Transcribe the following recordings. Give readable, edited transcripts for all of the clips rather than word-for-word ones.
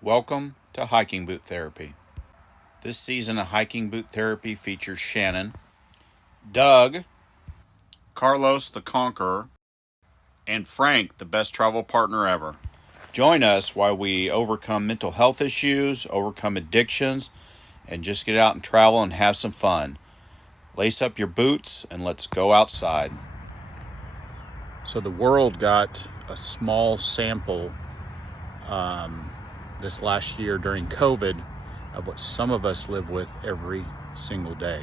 Welcome to Hiking Boot Therapy. This season of Hiking Boot Therapy features Shannon, Doug, Carlos the Conqueror, and Frank, the best travel partner ever. Join us while we overcome mental health issues, overcome addictions, and just get out and travel and have some fun. Lace up your boots and let's go outside. So the world got a small sample this last year during COVID of what some of us live with every single day.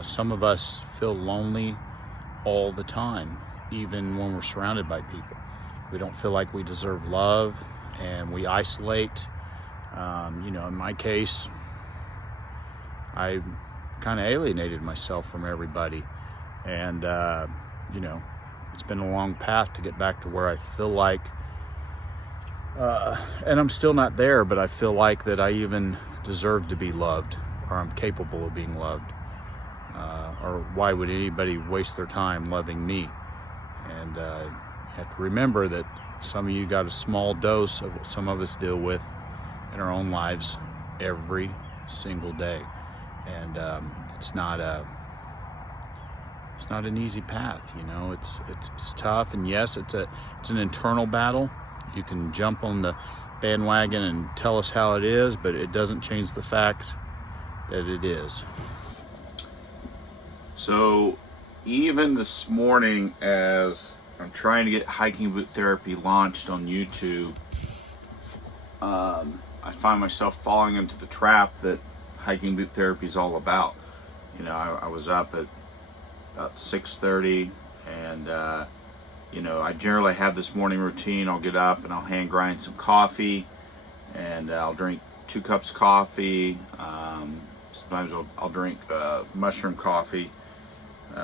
Some of us feel lonely all the time, even when we're surrounded by people. We don't feel like we deserve love and we isolate. In my case, I kind of alienated myself from everybody. And, it's been a long path to get back to where I feel like, and I'm still not there, but I feel like that I even deserve to be loved, or I'm capable of being loved. Or why would anybody waste their time loving me? And you have to remember that some of you got a small dose of what some of us deal with in our own lives every single day. And it's not an easy path. It's tough, and yes, it's an internal battle. You can jump on the bandwagon and tell us how it is, but it doesn't change the fact that it is. So even this morning, as I'm trying to get Hiking Boot Therapy launched on YouTube, I find myself falling into the trap that Hiking Boot Therapy is all about. I was up at about 6:30, and I generally have this morning routine. I'll get up and I'll hand grind some coffee, and I'll drink 2 cups of coffee. Sometimes I'll drink mushroom coffee,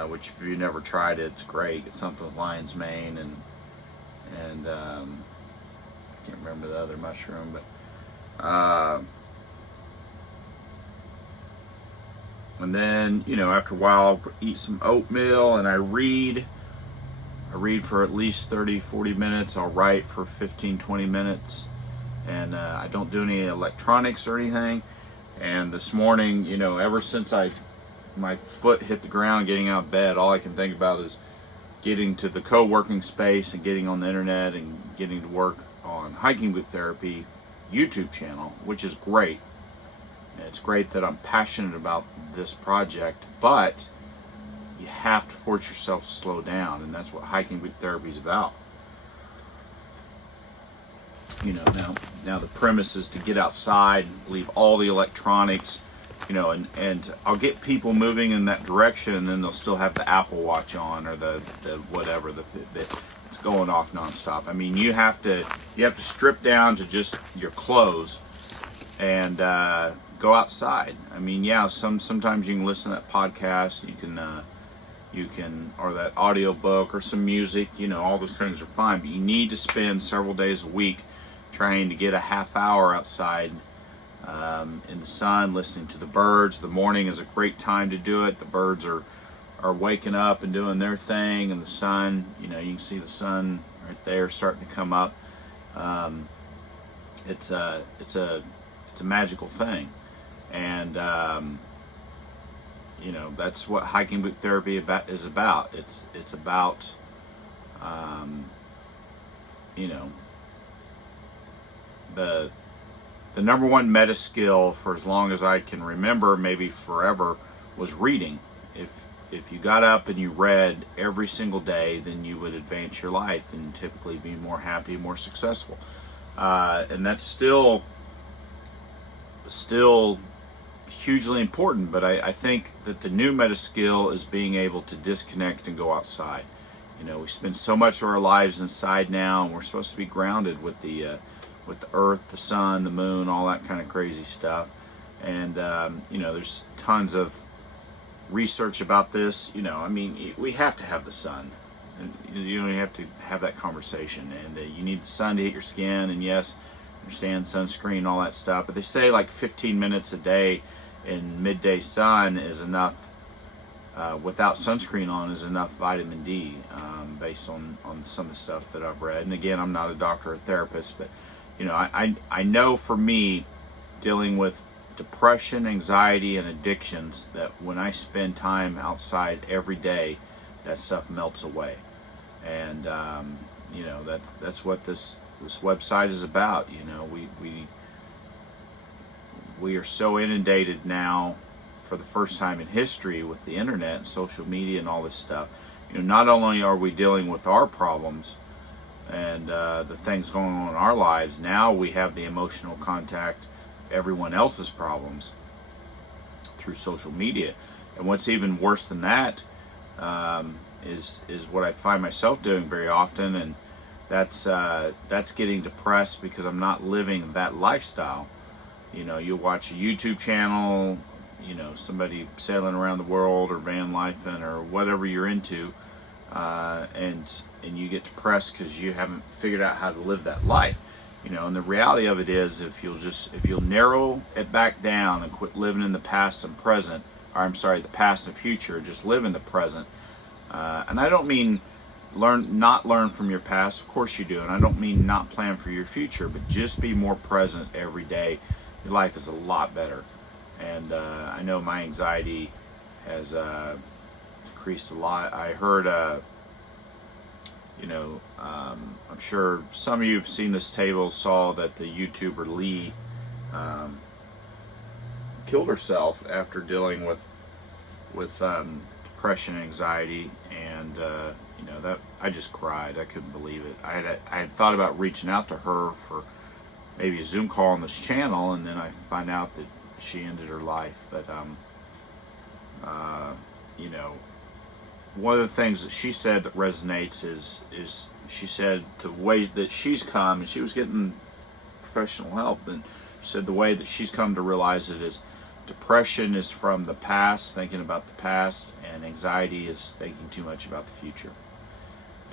which if you've never tried it, it's great. It's something with lion's mane and I can't remember the other mushroom, but and then after a while I'll eat some oatmeal, and I read for at least 30-40 minutes. I'll write for 15-20 minutes, and I don't do any electronics or anything. And this morning, ever since my foot hit the ground getting out of bed, all I can think about is getting to the co-working space and getting on the internet and getting to work on Hiking Boot Therapy YouTube channel, which is great. It's great that I'm passionate about this project, but you have to force yourself to slow down, and that's what Hiking Boot Therapy is about. Now the premise is to get outside, leave all the electronics, and I'll get people moving in that direction, and then they'll still have the Apple Watch on, or the whatever, the Fitbit. It's going off nonstop. I mean, you have to strip down to just your clothes and go outside. I mean, yeah, sometimes you can listen to that podcast, you can, or that audio book, or some music. All those things are fine, but you need to spend several days a week trying to get a half hour outside in the sun, listening to the birds. The morning is a great time to do it. The birds are waking up and doing their thing, and the sun, you can see the sun right there starting to come up. It's a magical thing, and that's what Hiking Boot Therapy is about. It's about the number one meta skill for as long as I can remember, maybe forever, was reading. If you got up and you read every single day, then you would advance your life and typically be more happy, more successful. And that's still hugely important, but I think that the new meta skill is being able to disconnect and go outside. We spend so much of our lives inside now, and we're supposed to be grounded with the earth, the sun, the moon, all that kind of crazy stuff. And there's tons of research about this. We have to have the sun, and you have to have that conversation, and you need the sun to hit your skin. And yes, understand sunscreen, all that stuff, but they say like 15 minutes a day in midday sun is enough, without sunscreen on, is enough vitamin D, based on some of the stuff that I've read. And again, I'm not a doctor or therapist, but I know for me, dealing with depression, anxiety, and addictions, that when I spend time outside every day, that stuff melts away. And that's what this website is about. We are so inundated now, for the first time in history, with the internet and social media and all this stuff. Not only are we dealing with our problems and the things going on in our lives, now we have the emotional contact, everyone else's problems, through social media. And what's even worse than that is what I find myself doing very often, and that's getting depressed because I'm not living that lifestyle. You watch a YouTube channel, somebody sailing around the world or van lifing or whatever you're into, and you get depressed because you haven't figured out how to live that life. And the reality of it is, if you'll narrow it back down and quit living in the past and present, or I'm sorry, the past and future, just live in the present. And I don't mean not learn from your past, of course you do, and I don't mean not plan for your future, but just be more present every day. Your life is a lot better. And I know my anxiety has decreased a lot. I heard, I'm sure some of you have seen this table, saw that the YouTuber Lee killed herself after dealing with depression and anxiety, and that I just cried. I couldn't believe it. I had thought about reaching out to her for maybe a Zoom call on this channel, and then I find out that she ended her life. But one of the things that she said that resonates is she said the way that she's come, and she was getting professional help, and she said the way that she's come to realize it is depression is from the past, thinking about the past, and anxiety is thinking too much about the future.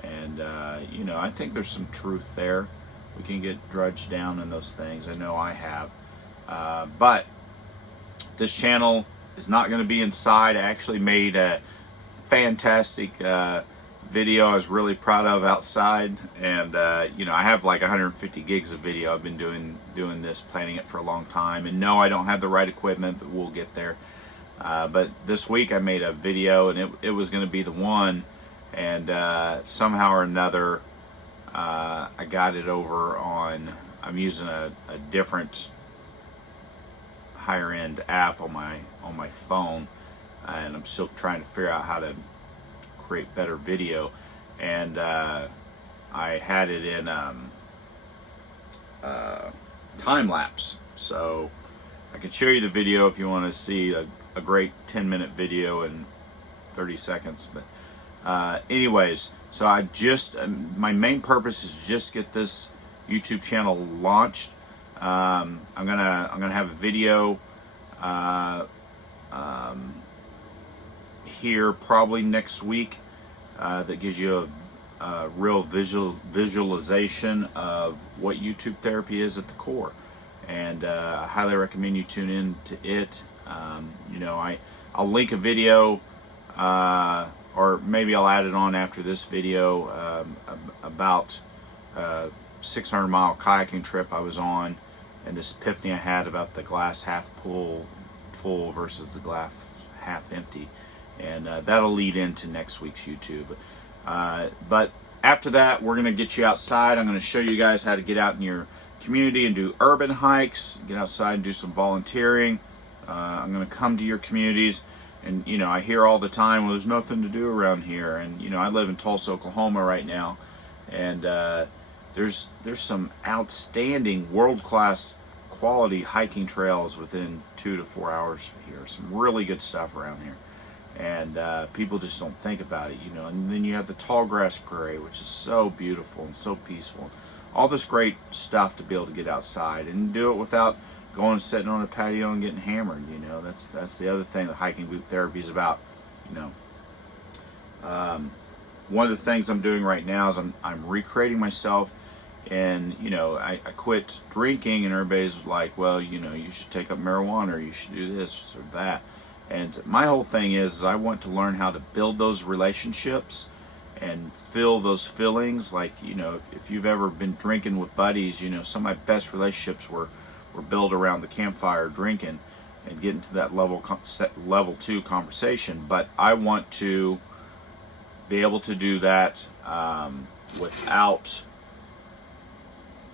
And I think there's some truth there. We can get drudged down in those things. I know I have. But this channel is not going to be inside. I actually made a fantastic video I was really proud of outside, and I have like 150 gigs of video. I've been doing this, planning it for a long time, and no, I don't have the right equipment, but we'll get there. But this week I made a video, and it was going to be the one, and somehow or another I got it over on, I'm using a different higher end app on my phone, and I'm still trying to figure out how to create better video, and I had it in time lapse, so I can show you the video if you want to see a great 10-minute video in 30 seconds. But anyways, so I just my main purpose is just get this YouTube channel launched. I'm gonna have a video here probably next week that gives you a real visualization of what YouTube therapy is at the core, and I highly recommend you tune in to it. I'll link a video, or maybe I'll add it on after this video, about 600-mile kayaking trip I was on, and this epiphany I had about the glass half full versus the glass half empty, and that'll lead into next week's YouTube. But after that, we're going to get you outside. I'm going to show you guys how to get out in your community and do urban hikes, get outside and do some volunteering. I'm going to come to your communities, and I hear all the time, well, there's nothing to do around here, and I live in Tulsa, Oklahoma right now, and there's some outstanding world-class quality hiking trails within 2 to 4 hours here. Some really good stuff around here, and people just don't think about it, and then you have the Tallgrass Prairie, which is so beautiful and so peaceful. All this great stuff to be able to get outside and do it without going and sitting on a patio and getting hammered. That's the other thing that hiking boot therapy is about. One of the things I'm doing right now is I'm recreating myself, and I quit drinking, and everybody's like, well, you should take up marijuana, or you should do this or that. And my whole thing is I want to learn how to build those relationships and feel those feelings. Like, you know, if you've ever been drinking with buddies, you know, some of my best relationships were built around the campfire drinking and getting to that level 2 conversation. But I want to be able to do that without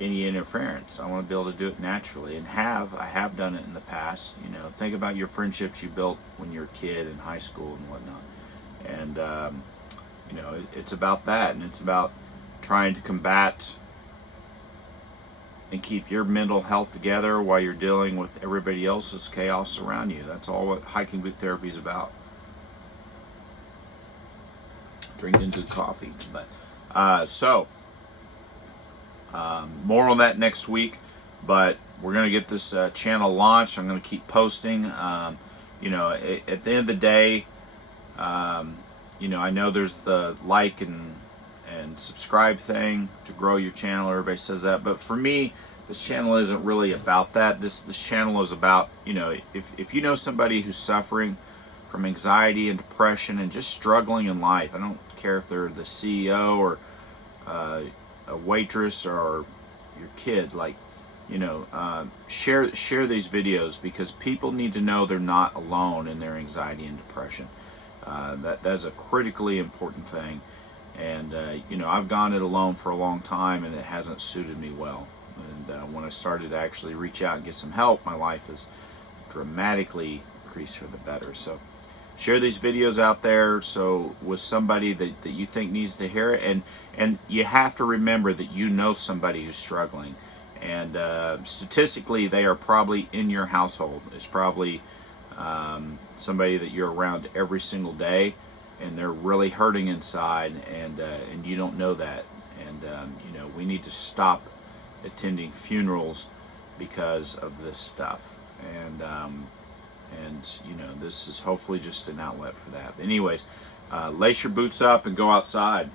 any interference. I want to be able to do it naturally, and I have done it in the past. You know, think about your friendships you built when you were a kid in high school and whatnot. And you know, it's about that, and it's about trying to combat and keep your mental health together while you're dealing with everybody else's chaos around you. That's all what hiking boot therapy is about. Drinking good coffee. But more on that next week. But we're going to get this channel launched. I'm going to keep posting. You know, at the end of the day, you know, I know there's the like and subscribe thing to grow your channel. Everybody says that, but for me, this channel isn't really about that. This channel is about, you know, if you know somebody who's suffering from anxiety and depression and just struggling in life, I don't care if they're the CEO or a waitress or your kid, like, you know, share these videos, because people need to know they're not alone in their anxiety and depression. That's a critically important thing. And you know, I've gone it alone for a long time, and it hasn't suited me well. And when I started to actually reach out and get some help, my life has dramatically increased for the better. So share these videos out there, so with somebody that you think needs to hear it. And you have to remember that you know somebody who's struggling, and statistically they are probably in your household. It's probably somebody that you're around every single day, and they're really hurting inside, and you don't know that. And you know, we need to stop attending funerals because of this stuff. And you know, this is hopefully just an outlet for that. But anyways, lace your boots up and go outside.